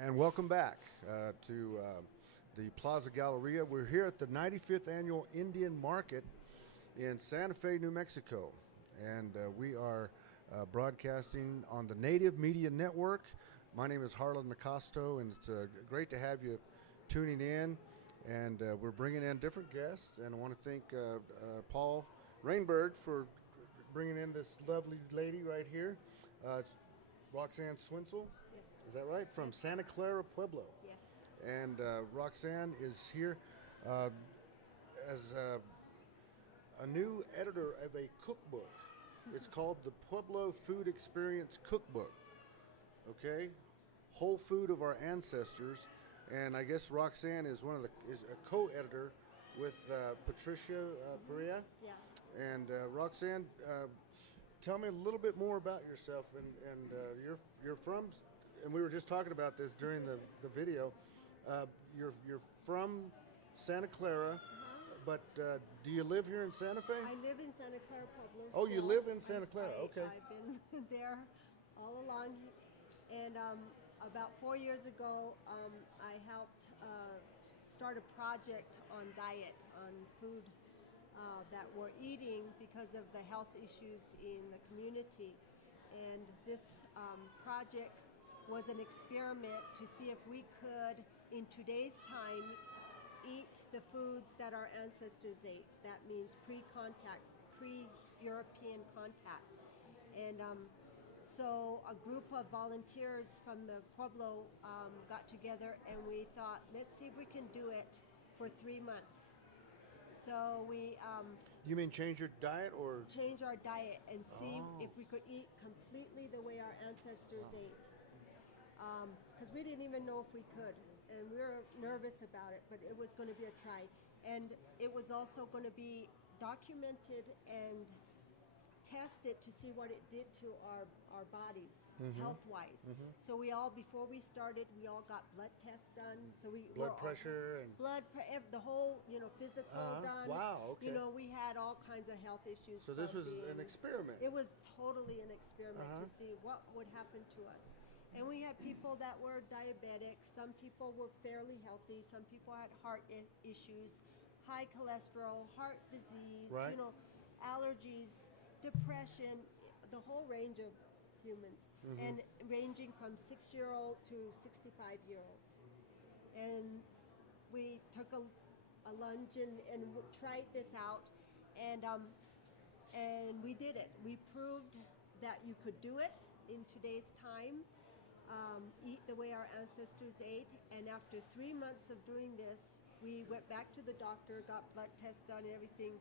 And welcome back to the Plaza Galleria. We're here at the 95th Annual Indian Market in Santa Fe, New Mexico. And we are broadcasting on the Native Media Network. My name is Harlan McKosato, and it's great to have you tuning in. And we're bringing in different guests. And I want to thank Paul Rainbird for bringing in this lovely lady right here, Roxanne Swinsel. Yes. Is that right? From Santa Clara Pueblo. Yes. And Roxanne is here as a new editor of a cookbook. It's called the Pueblo Food Experience Cookbook. Okay, whole food of our ancestors, and I guess Roxanne is is a co-editor with Patricia Perea. Yeah. And Roxanne, tell me a little bit more about yourself. And you're from, and we were just talking about this during the video. You're from Santa Clara, but do you live here in Santa Fe? I live in Santa Clara Pueblo. Oh, you live in Santa Clara. Okay. I've been there all along, and about 4 years ago, I helped start a project on diet, on food that we're eating because of the health issues in the community. And this project was an experiment to see if we could, in today's time, eat the foods that our ancestors ate. That means pre-contact, pre-European contact. And so a group of volunteers from the Pueblo got together, and we thought, let's see if we can do it for 3 months. So we You mean change your diet or? change our diet and see if we could eat completely the way our ancestors ate. Because we didn't even know if we could, and we were nervous about it, but it was going to be a try. And it was also going to be documented and tested to see what it did to our bodies, health-wise. So we all, before we started, we all got blood tests done. So we Blood pressure and the whole, physical done. Wow, okay. We had all kinds of health issues. So this of was being- an experiment. It was totally an experiment to see what would happen to us. And we had people that were diabetic. Some people were fairly healthy. Some people had heart issues, high cholesterol, heart disease, Right. Allergies, depression, the whole range of humans, and ranging from 6-year-old to 65-year-olds. And we took a lunge and tried this out, and we did it. We proved that you could do it in today's time, eat the way our ancestors ate. And after 3 months of doing this, we went back to the doctor, got blood tests done, and everything.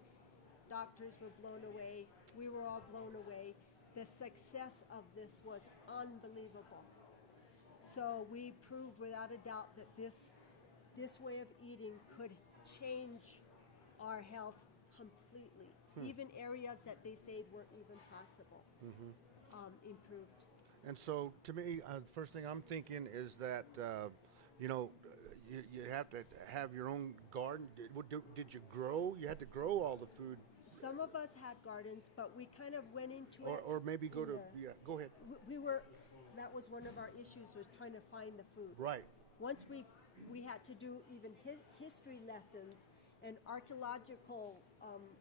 Doctors were blown away. We were all blown away. The success of this was unbelievable. So we proved without a doubt that this way of eating could change our health completely. Even areas that they said weren't even possible, improved. And so, to me, first thing I'm thinking is that, you have to have your own garden. Did you grow? You had to grow all the food, Some of us had gardens, but we kind of went into it. or maybe go in to. the- Yeah, go ahead. That was one of our issues, was trying to find the food. Right. Once we had to do even history lessons and archaeological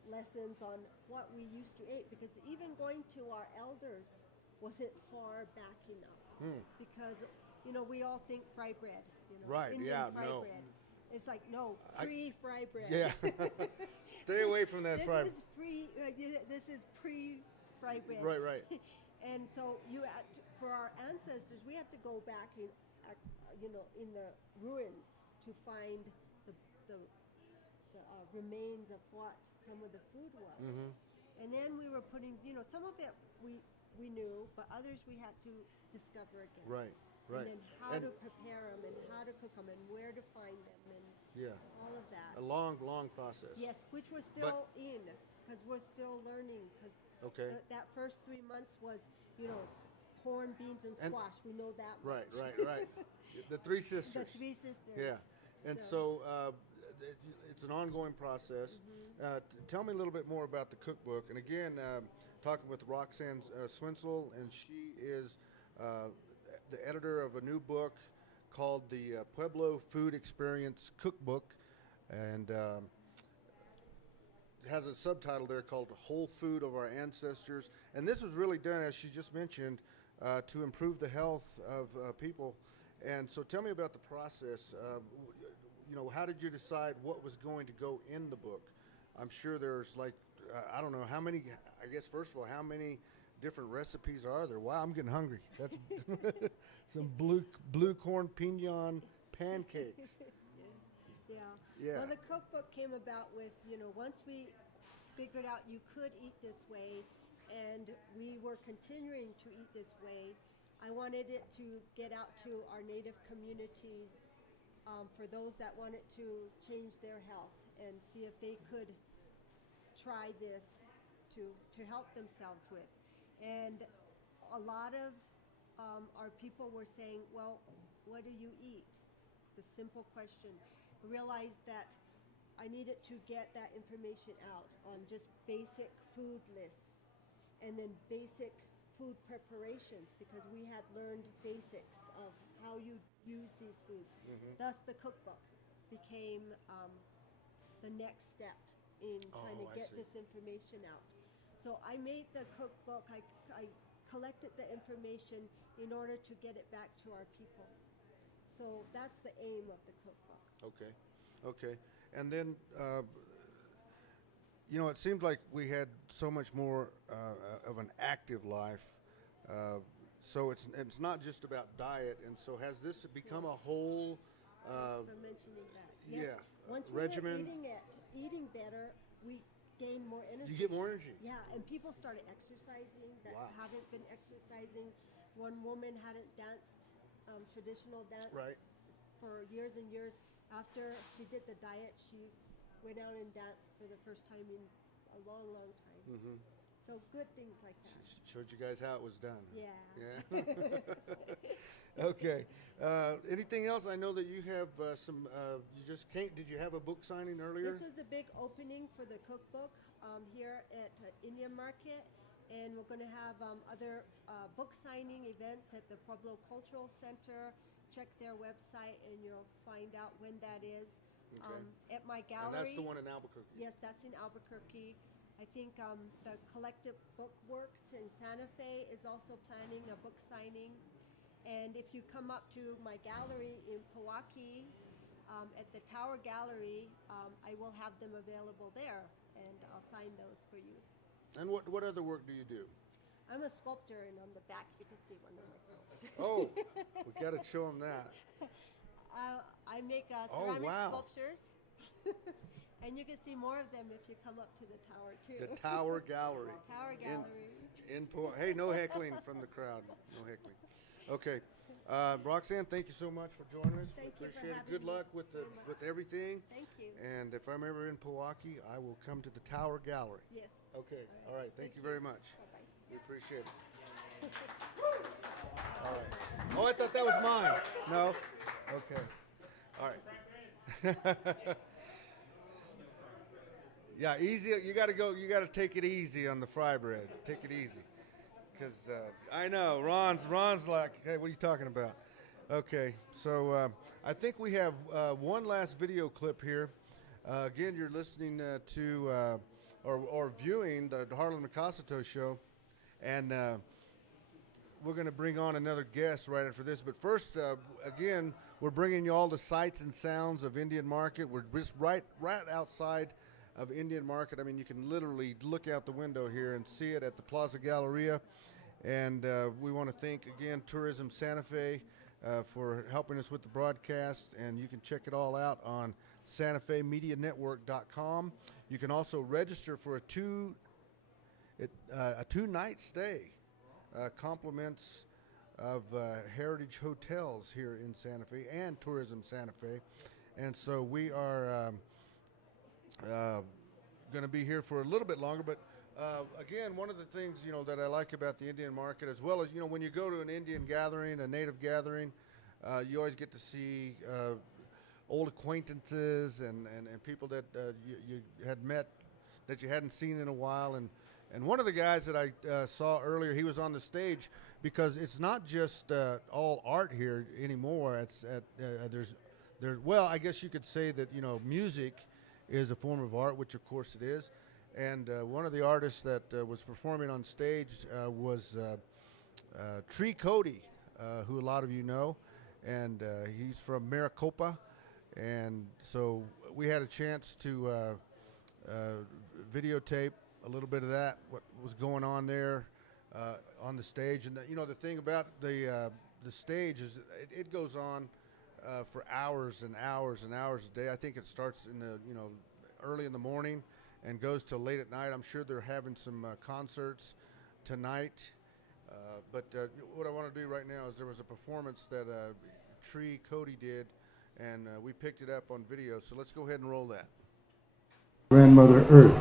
lessons on what we used to eat, because even going to our elders wasn't far back enough. Because we all think fry bread, Right, Indian yeah, fry no. bread. It's like, no, pre-fry bread. Yeah. Stay away from that This fried. is this is pre-fry bread. Right. And so for our ancestors, we had to go back in the ruins to find the remains of what some of the food was. And then we were putting, some of it we knew, but others we had to discover again. Right. And then how to prepare them, and how to cook them, and where to find them, and Yeah. all of that. A long process. Yes, which we're still in, because we're still learning. Because Okay. that first 3 months was, corn, beans, and squash. We know that Right. much. The three sisters. The three sisters. Yeah. And so it's an ongoing process. Tell me a little bit more about the cookbook. And again, talking with Roxanne Swinsel, and she is the editor of a new book called the Pueblo Food Experience Cookbook, and has a subtitle there called Whole Food of Our Ancestors. And this was really done, as she just mentioned, to improve the health of people. And so tell me about the process. How did you decide what was going to go in the book? I'm sure there's like, I don't know, how many, I guess first of all, how many different recipes are there? Wow, I'm getting hungry. That's some blue corn pinon pancakes. Yeah. Yeah. Well, the cookbook came about with, once we figured out you could eat this way and we were continuing to eat this way, I wanted it to get out to our Native community for those that wanted to change their health and see if they could try this to help themselves with. And a lot of our people were saying, well, what do you eat? The simple question. I realized that I needed to get that information out on just basic food lists and then basic food preparations, because we had learned basics of how you use these foods. Thus, the cookbook became the next step in trying to get this information out. So I made the cookbook, I collected the information in order to get it back to our people. So that's the aim of the cookbook. Okay. And then, it seemed like we had so much more of an active life. So it's not just about diet. And so has this become a whole Thanks for mentioning that. Yes. yeah, Once we regimen? were eating better, we gained more energy. You get more energy. Yeah, and people started exercising that Wow. haven't been exercising. One woman hadn't danced traditional dance for years and years. After she did the diet, she went out and danced for the first time in a long, long time. So good things like that. Showed you guys how it was done. Yeah. Okay. Anything else? I know that you have some. You just came. Did you have a book signing earlier? This was the big opening for the cookbook here at Indian Market, and we're going to have other book signing events at the Pueblo Cultural Center. Check their website, and you'll find out when that is. Okay. At my gallery. And that's the one in Albuquerque. Yes, that's in Albuquerque. I think the Collective Bookworks in Santa Fe is also planning a book signing. And if you come up to my gallery in Pewaukee, at the Tower Gallery, I will have them available there, and I'll sign those for you. And what other work do you do? I'm a sculptor, and on the back you can see one of my sculptures. Oh, we got to show them that. I make ceramic sculptures, and you can see more of them if you come up to the tower too. The Tower Gallery. Tower Gallery. Hey, no heckling from the crowd. No heckling. Okay, Roxanne, thank you so much for joining us. Thank we you for appreciate it. having Good me luck with everything. Thank you. And if I'm ever in Pewaukee, I will come to the Tower Gallery. Yes. Okay. All right. Thank you very much. Bye-bye. We appreciate it. All right. Oh, I thought that was mine. No. Okay. All right. Yeah, easy. You got to go. You got to take it easy on the fry bread. Take it easy, because I know Ron's like, hey, what are you talking about? Okay, so I think we have one last video clip here. Again, you're listening to or viewing the Harlan McKosato show, and we're going to bring on another guest right after this. But first, again, we're bringing you all the sights and sounds of Indian Market. We're just right outside of Indian Market. I mean, you can literally look out the window here and see it at the Plaza Galleria. And we want to thank, again, Tourism Santa Fe for helping us with the broadcast. And you can check it all out on SantaFeMediaNetwork.com. You can also register for a two-night stay, compliments of Heritage Hotels here in Santa Fe and Tourism Santa Fe. And so we are going to be here for a little bit longer. But again, one of the things, that I like about the Indian Market, as well as, when you go to an Indian gathering, a Native gathering, you always get to see old acquaintances and people that you had met that you hadn't seen in a while. And one of the guys that I saw earlier, he was on the stage, because it's not just all art here anymore. It's there's well, I guess you could say that music is a form of art, which of course it is. And one of the artists that was performing on stage was Tree Cody, who a lot of you know, and he's from Maricopa. And so we had a chance to videotape a little bit of that, what was going on there on the stage. And the thing about the stage is it goes on for hours and hours and hours a day. I think it starts in the early in the morning and goes till late at night. I'm sure they're having some concerts tonight. But what I want to do right now is there was a performance that Tree Cody did, and we picked it up on video. So let's go ahead and roll that. Grandmother Earth.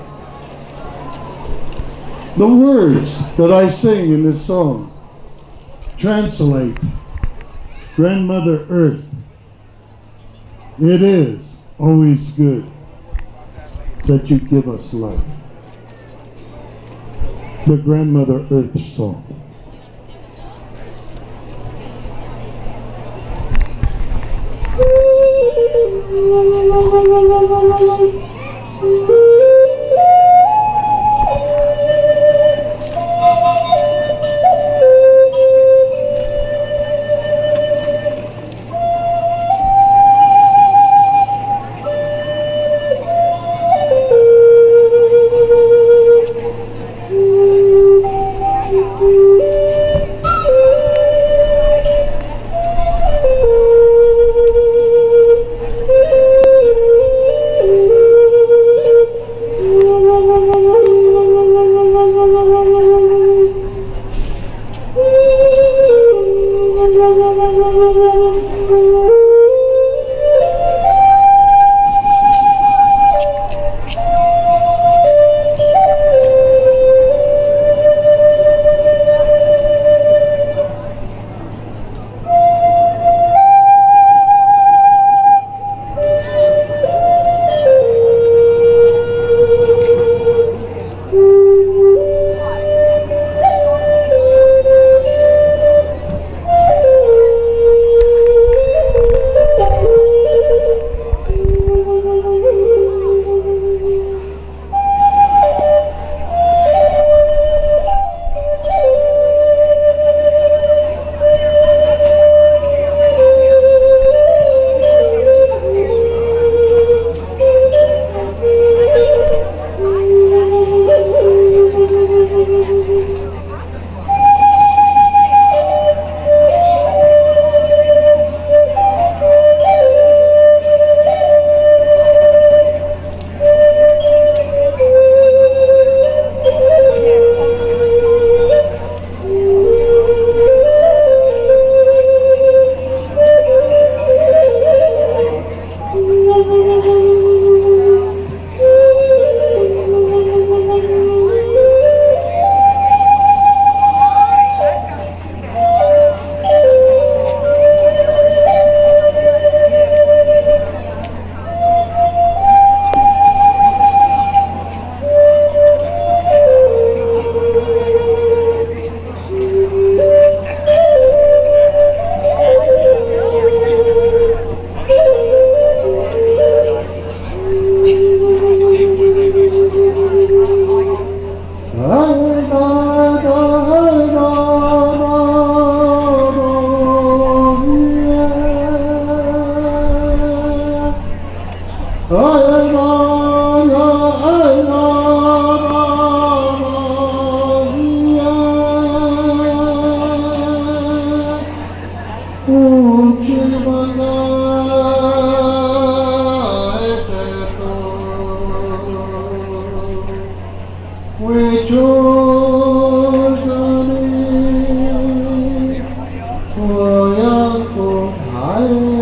The words that I sing in this song translate Grandmother Earth. It is always good that you give us life. The Grandmother Earth song. I